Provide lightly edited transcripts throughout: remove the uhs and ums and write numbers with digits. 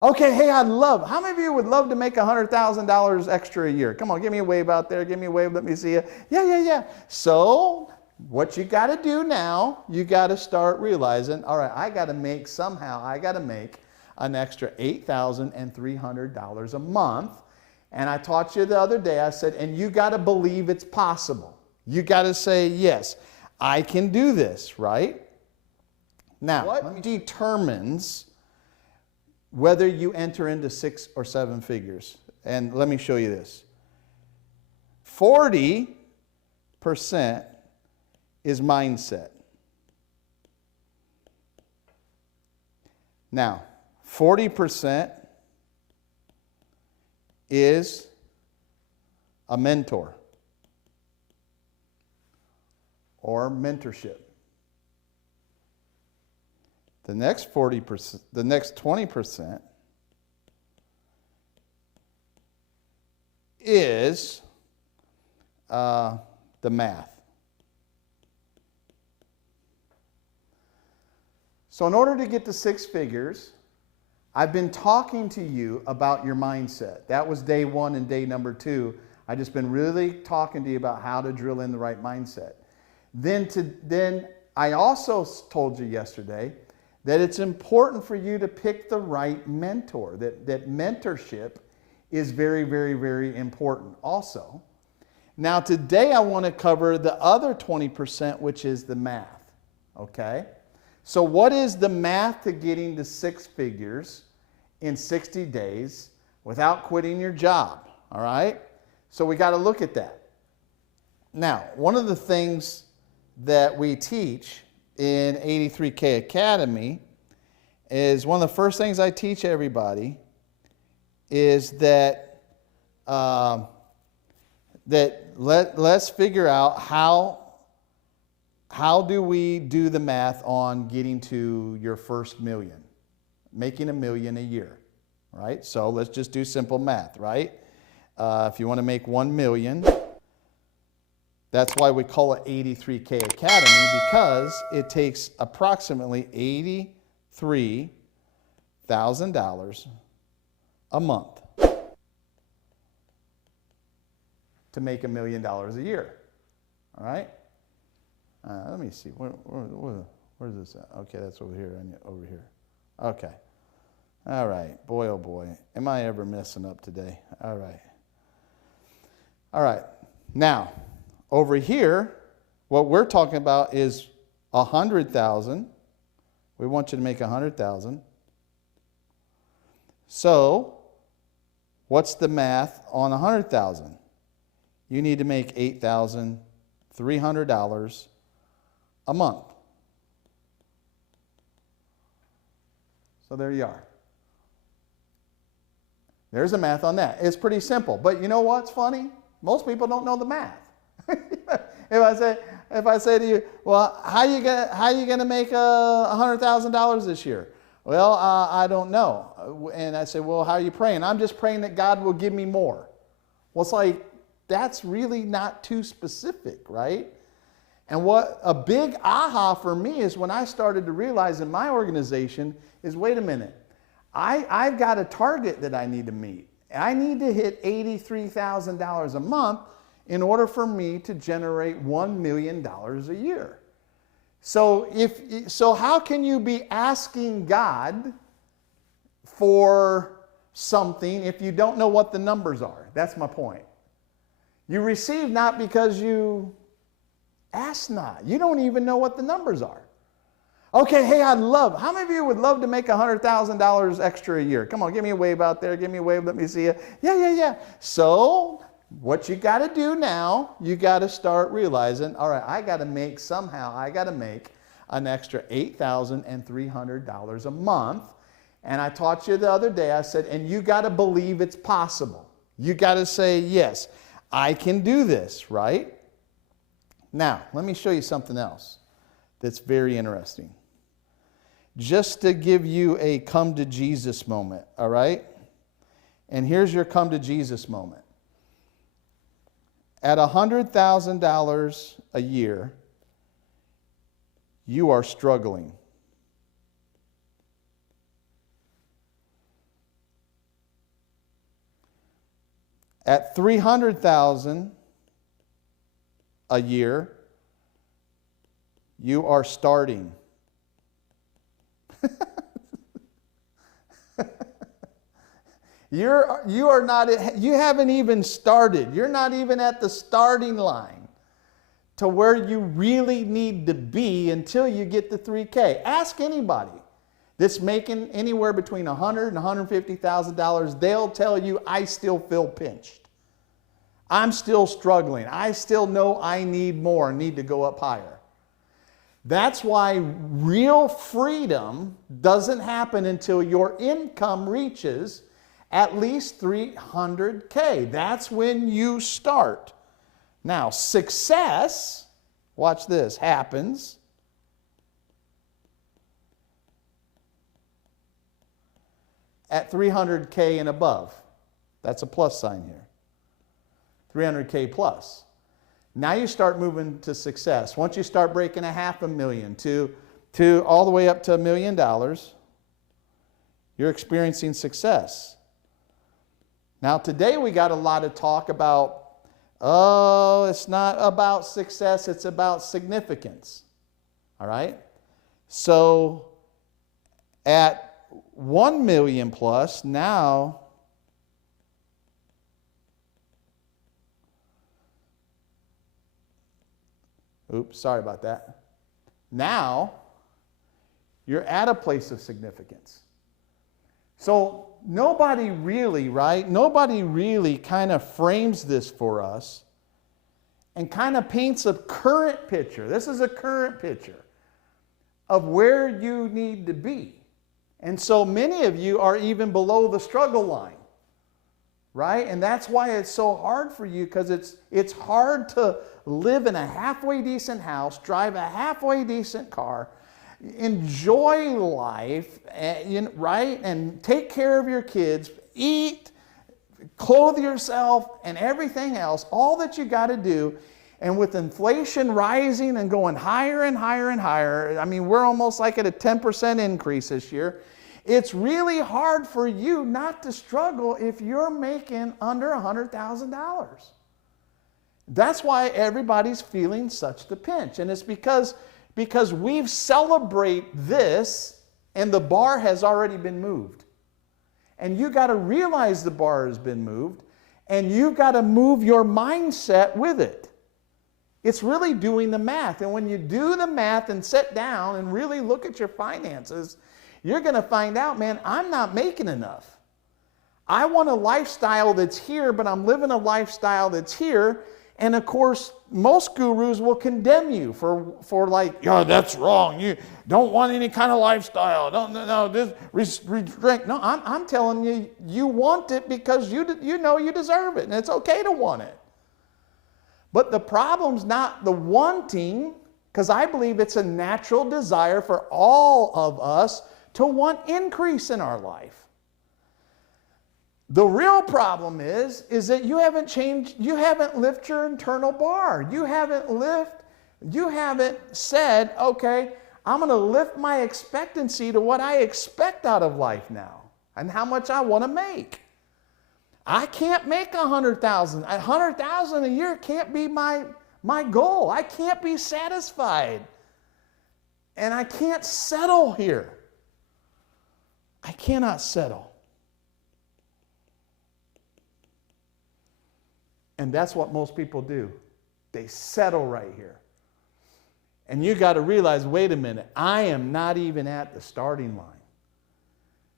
Okay, hey, how many of you would love to make $100,000 extra a year? Come on, give me a wave out there. Give me a wave. Let me see you. Yeah. So what you got to do now, you got to start realizing, all right, I got to make an extra $8,300 a month. And I taught you the other day, I said, and you got to believe it's possible. You got to say, yes, I can do this, right? Now, what determines whether you enter into 6 or 7 figures? And let me show you this. 40% is mindset. Now, 40% is a mentor or mentorship. The next 40%, the next 20% is the math. So in order to get to 6 figures, I've been talking to you about your mindset. That was day 1 and day number 2. I've just been really talking to you about how to drill in the right mindset. Then I also told you yesterday that it's important for you to pick the right mentor, that mentorship is very, very, very important also. Now today I want to cover the other 20%, which is the math, okay? So what is the math to getting to 6 figures in 60 days without quitting your job, all right? So we got to look at that. Now, one of the things that we teach in 83K Academy is one of the first things I teach everybody is that let's figure out how do we do the math on getting to your first million, making $1 million a year, right? So let's just do simple math, right? If you want to make 1 million, that's why we call it 83K Academy, because it takes approximately $83,000 a month to make $1 million a year. All right? Let me see. Where's this at? Okay, that's over here. Over here. Okay. All right. Boy, oh boy. Am I ever messing up today? All right. All right. Now, over here, what we're talking about is 100,000. We want you to make 100,000. So, what's the math on 100,000? You need to make $8,300 a month. So there you are. There's the math on that. It's pretty simple. But you know what's funny? Most people don't know the math. If I say to you, well, how you gonna make $100,000 this year? Well, I don't know. And I say, well, how are you praying? I'm just praying that God will give me more. Well, it's like, that's really not too specific, right? And what a big aha for me is when I started to realize in my organization is, wait a minute, I've got a target that I need to meet. I need to hit $83,000 a month in order for me to generate $1 million a year. So how can you be asking God for something if you don't know what the numbers are? That's my point. You receive not because you ask not. You don't even know what the numbers are. Okay, hey, how many of you would love to make $100,000 extra a year? Come on, give me a wave out there. Give me a wave. Let me see you. Yeah. So what you got to do now, you got to start realizing, all right, I got to make an extra $8,300 a month. And I taught you the other day, I said, and you got to believe it's possible. You got to say, yes, I can do this, right? Now, let me show you something else that's very interesting. Just to give you a come to Jesus moment, all right? And here's your come to Jesus moment. At $100,000 a year, you are struggling. At $300,000 a year, you are starting. You haven't even started. You're not even at the starting line to where you really need to be until you get to 3K. Ask anybody that's making anywhere between $100,000 and $150,000. They'll tell you, I still feel pinched. I'm still struggling. I still know I need more, need to go up higher. That's why real freedom doesn't happen until your income reaches at least $300K. That's when you start. Now, success, watch this, happens at $300K and above. That's a plus sign here. $300K plus. Now you start moving to success. Once you start breaking $500,000 to all the way up to $1 million, you're experiencing success. Now today we got a lot of talk about, oh, it's not about success, it's about significance. All right? So at 1 million plus, now oops, sorry about that. Now you're at a place of significance. So nobody really, right? Nobody really kind of frames this for us and kind of paints a current picture. This is a current picture of where you need to be. And so many of you are even below the struggle line, right? And that's why it's so hard for you, because it's hard to live in a halfway decent house, drive a halfway decent car, enjoy life, right? And take care of your kids, eat, clothe yourself, and everything else, all that you got to do. And with inflation rising and going higher and higher and higher, I mean, we're almost like at a 10% increase this year. It's really hard for you not to struggle if you're making under $100,000. That's why everybody's feeling such the pinch. And it's because we've celebrated this and the bar has already been moved. And you got to realize the bar has been moved, and you've got to move your mindset with it. It's really doing the math. And when you do the math and sit down and really look at your finances, you're going to find out, man, I'm not making enough. I want a lifestyle that's here, but I'm living a lifestyle that's here. And of course, most gurus will condemn you for like, yeah, that's wrong. You don't want any kind of lifestyle. This restrict. No, I'm telling you, you want it because you know you deserve it, and it's okay to want it. But the problem's not the wanting, because I believe it's a natural desire for all of us to want increase in our life. The real problem is that you haven't changed, you haven't lifted your internal bar. You haven't said, okay, I'm going to lift my expectancy to what I expect out of life now and how much I want to make. I can't make $100,000. $100,000 a year can't be my goal. I can't be satisfied. And I can't settle here. I cannot settle. And that's what most people do. They settle right here. And you got to realize, wait a minute, I am not even at the starting line.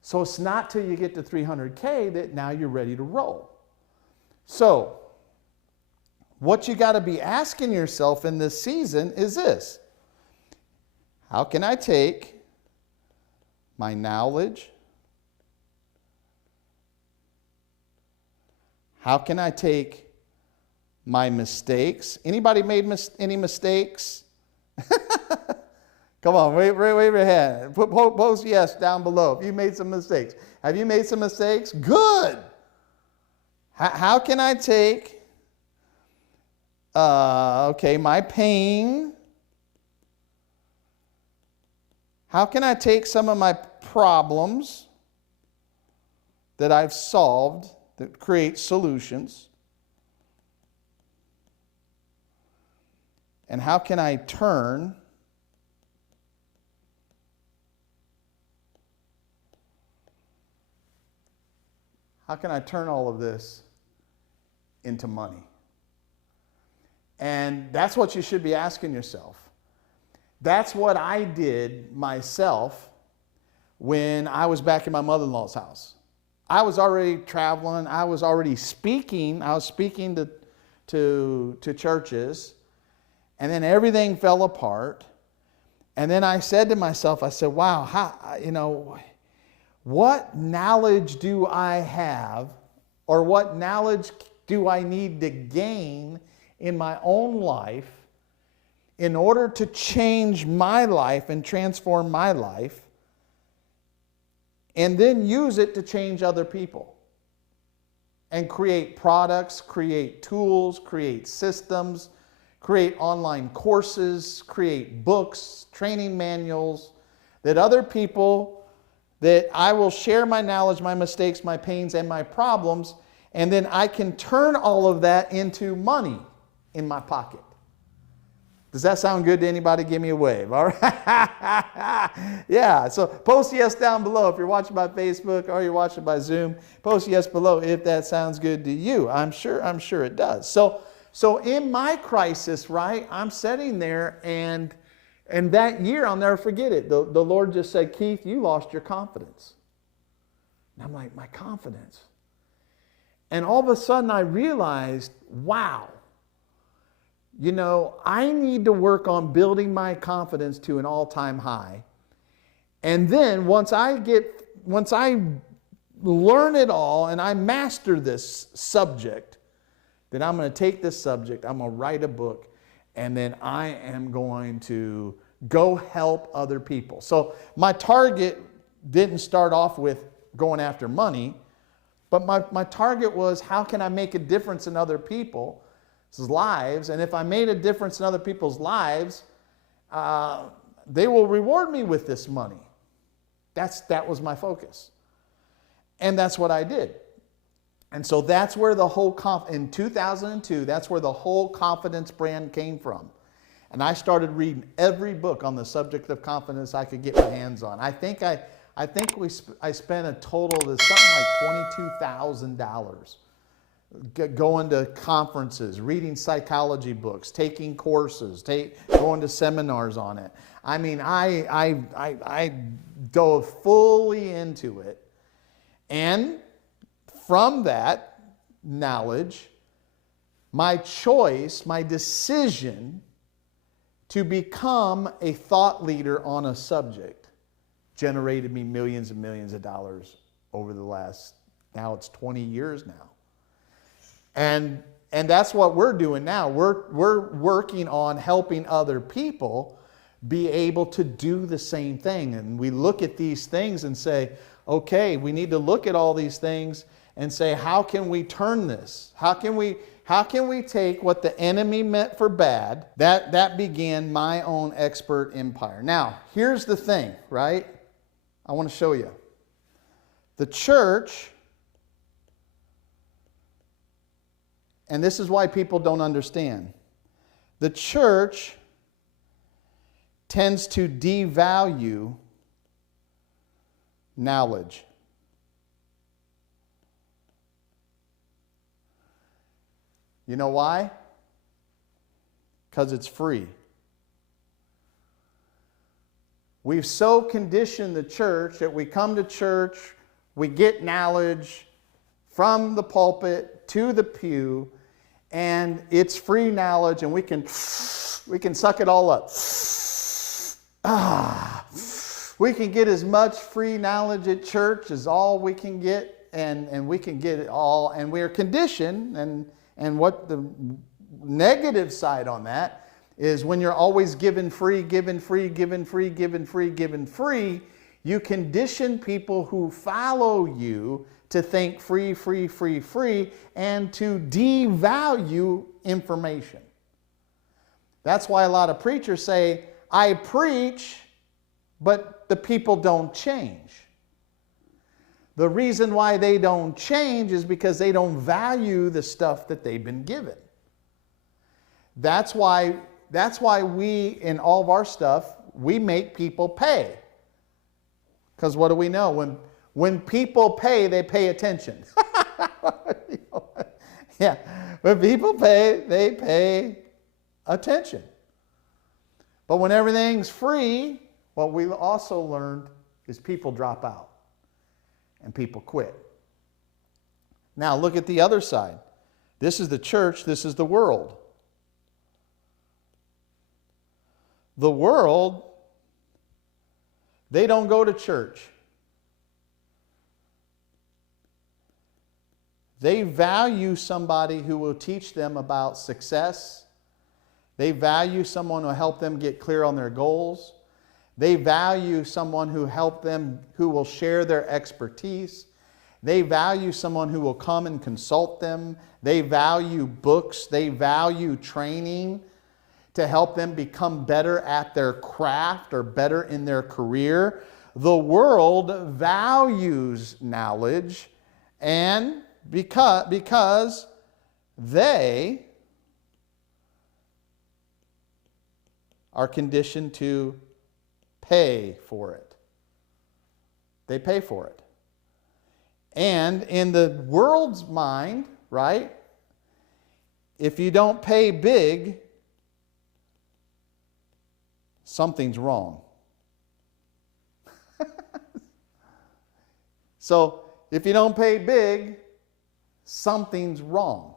So it's not till you get to 300K that now you're ready to roll. So what you got to be asking yourself in this season is this: how can I take my knowledge? How can I take my mistakes? Anybody made any mistakes? Come on, wave your hand. Post yes down below if you made some mistakes. Have you made some mistakes? Good. How can I take, my pain? How can I take some of my problems that I've solved that create solutions? And how can I turn all of this into money? And that's what you should be asking yourself. That's what I did myself when I was back in my mother-in-law's house. I was already traveling. I was already speaking. I was speaking to churches. And then everything fell apart. And then I said to myself, I said, wow, what knowledge do I have, or what knowledge do I need to gain in my own life in order to change my life and transform my life, and then use it to change other people and create products, create tools, create systems, create online courses, create books, training manuals, that other people, that I will share my knowledge, my mistakes, my pains, and my problems, and then I can turn all of that into money in my pocket. Does that sound good to anybody? Give me a wave. All right. Yeah. So post yes down below if you're watching by Facebook or you're watching by Zoom. Post yes below if that sounds good to you. I'm sure it does. So in my crisis, right, I'm sitting there, and that year, I'll never forget it. The Lord just said, Keith, you lost your confidence. And I'm like, my confidence? And all of a sudden I realized, wow, I need to work on building my confidence to an all-time high. And then once I learn it all and I master this subject, then I'm going to take this subject, I'm going to write a book, and then I am going to go help other people. So my target didn't start off with going after money, but my target was, how can I make a difference in other people's lives? And if I made a difference in other people's lives, they will reward me with this money. That was my focus. And that's what I did. And so that's where the whole, in 2002, that's where the whole confidence brand came from. And I started reading every book on the subject of confidence I could get my hands on. I think I spent a total of something like $22,000 going to conferences, reading psychology books, taking courses, going to seminars on it. I mean, I dove fully into it. And from that knowledge, my choice, my decision to become a thought leader on a subject generated me millions and millions of dollars over the last, now it's 20 years now. And that's what we're doing now. We're working on helping other people be able to do the same thing. And we look at these things and say, okay, we need to look at all these things and say, how can we turn this? How can we take what the enemy meant for bad? That began my own expert empire. Now, here's the thing, right? I want to show you. The church, and this is why people don't understand. The church tends to devalue knowledge. You know why? Because it's free. We've so conditioned the church that we come to church, we get knowledge from the pulpit to the pew, and it's free knowledge, and we can suck it all up. We can get as much free knowledge at church as all we can get, and we can get it all, and we are conditioned, and what the negative side on that is, when you're always given free, you condition people who follow you to think free, and to devalue information. That's why a lot of preachers say, I preach, but the people don't change. The reason why they don't change is because they don't value the stuff that they've been given. That's why we, in all of our stuff, we make people pay. Because what do we know? When people pay, they pay attention. Yeah, when people pay, they pay attention. But when everything's free, what we also learned is people drop out and people quit. Now look at the other side. This is the church, this is the world. The world, they don't go to church. They value somebody who will teach them about success. They value someone who will help them get clear on their goals. They value someone who will share their expertise. They value someone who will come and consult them. They value books. They value training to help them become better at their craft or better in their career. The world values knowledge, and because they are conditioned to pay for it. They pay for it. And in the world's mind, right, if you don't pay big, something's wrong. So if you don't pay big, something's wrong.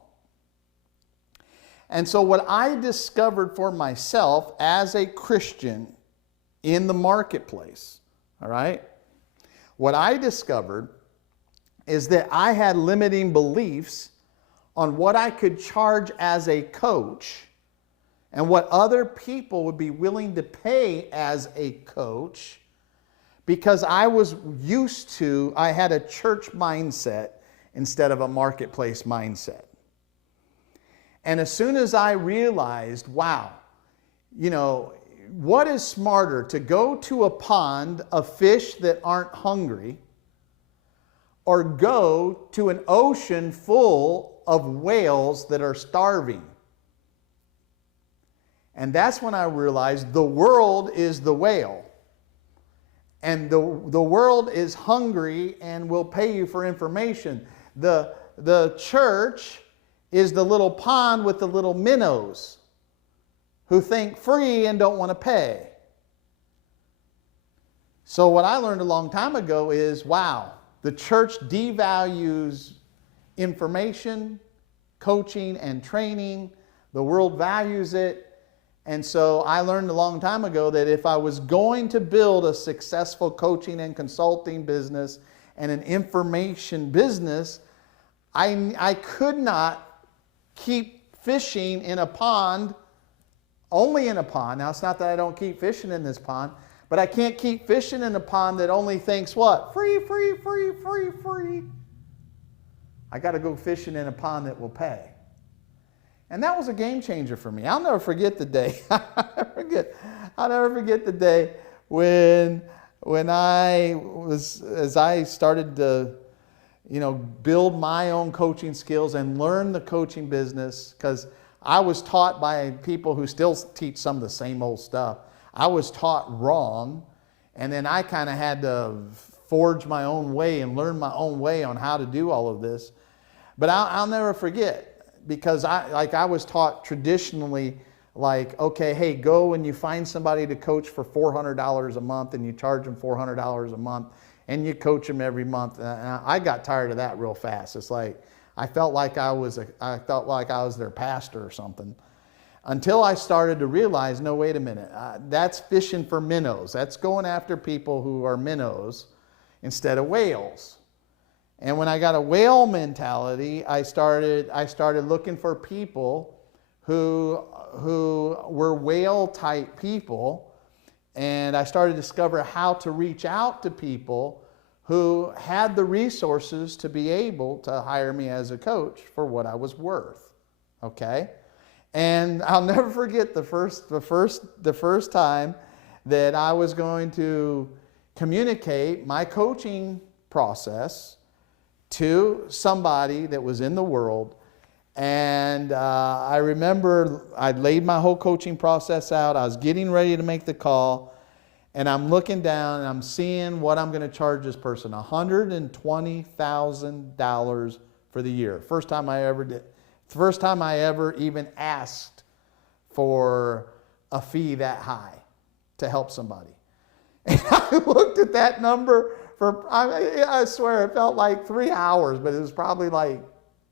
And so what I discovered for myself as a Christian in the marketplace, all right, what I discovered is that I had limiting beliefs on what I could charge as a coach and what other people would be willing to pay as a coach, because I had a church mindset instead of a marketplace mindset. And as soon as I realized, wow, what is smarter, to go to a pond of fish that aren't hungry, or go to an ocean full of whales that are starving? And that's when I realized the world is the whale. And the world is hungry and will pay you for information. The church is the little pond with the little minnows who think free and don't want to pay. So what I learned a long time ago is, wow, the church devalues information, coaching, and training. The world values it. And so I learned a long time ago that if I was going to build a successful coaching and consulting business and an information business, I could not keep fishing in a pond, only in a pond. Now, it's not that I don't keep fishing in this pond, but I can't keep fishing in a pond that only thinks what? Free, free, free, free, free. I got to go fishing in a pond that will pay. And that was a game changer for me. I'll never forget the day. I'll never forget the day when as I started to, build my own coaching skills and learn the coaching business, because I was taught by people who still teach some of the same old stuff. I was taught wrong, and then I kind of had to forge my own way and learn my own way on how to do all of this. But I'll never forget. Because I was taught traditionally, okay, hey, go and you find somebody to coach for $400 a month, and you charge them $400 a month, and you coach them every month. And I got tired of that real fast. It's like I felt like I was their pastor or something, until I started to realize, no, wait a minute, that's fishing for minnows. That's going after people who are minnows instead of whales. And when I got a whale mentality, I started looking for people who were whale type people, and I started to discover how to reach out to people who had the resources to be able to hire me as a coach for what I was worth. Okay? And I'll never forget the first time that I was going to communicate my coaching process to somebody that was in the world, And I remember I laid my whole coaching process out. I was getting ready to make the call. And I'm looking down and I'm seeing what I'm going to charge this person, $120,000 for the year. First time I ever even asked for a fee that high to help somebody. And I looked at that number for, I swear it felt like 3 hours, but it was probably like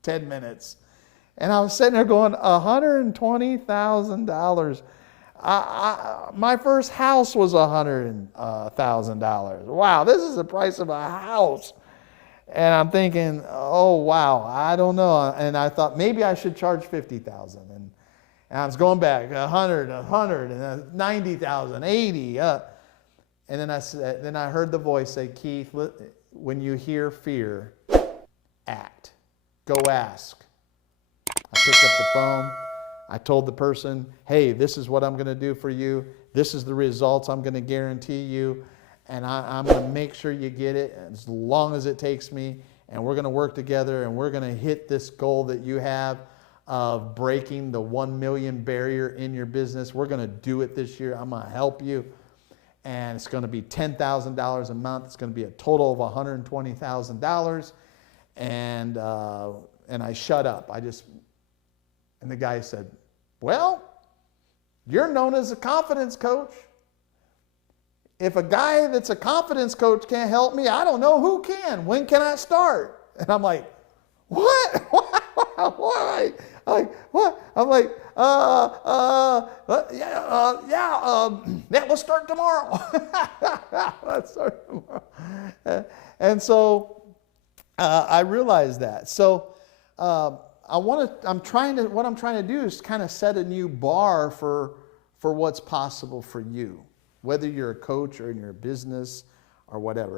10 minutes. And I was sitting there going, $120,000. My first house was $100,000. Wow, this is the price of a house. And I'm thinking, oh, wow, I don't know. And I thought maybe I should charge $50,000. And I was going back, 100, and 90,000, 80. And then I heard the voice say, Keith, when you hear fear, act. Go ask. I picked up the phone. I told the person, hey, this is what I'm going to do for you. This is the results I'm going to guarantee you. And I'm going to make sure you get it as long as it takes me. And we're going to work together and we're going to hit this goal that you have of breaking the 1 million barrier in your business. We're going to do it this year. I'm going to help you. And it's going to be $10,000 a month. It's going to be a total of $120,000. And I shut up. And the guy said, well, you're known as a confidence coach. If a guy that's a confidence coach can't help me, I don't know who can. When can I start? And I'm like, what? What? What? I'm like, let's start tomorrow. Let's start tomorrow. And so I realized that. So what I'm trying to do is kind of set a new bar for what's possible for you, whether you're a coach or in your business or whatever.